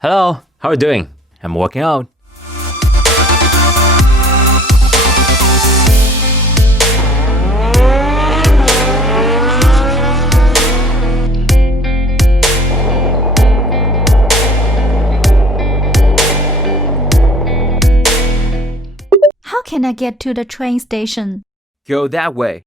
Hello, how are you doing? I'm working out. How can I get to the train station? Go that way.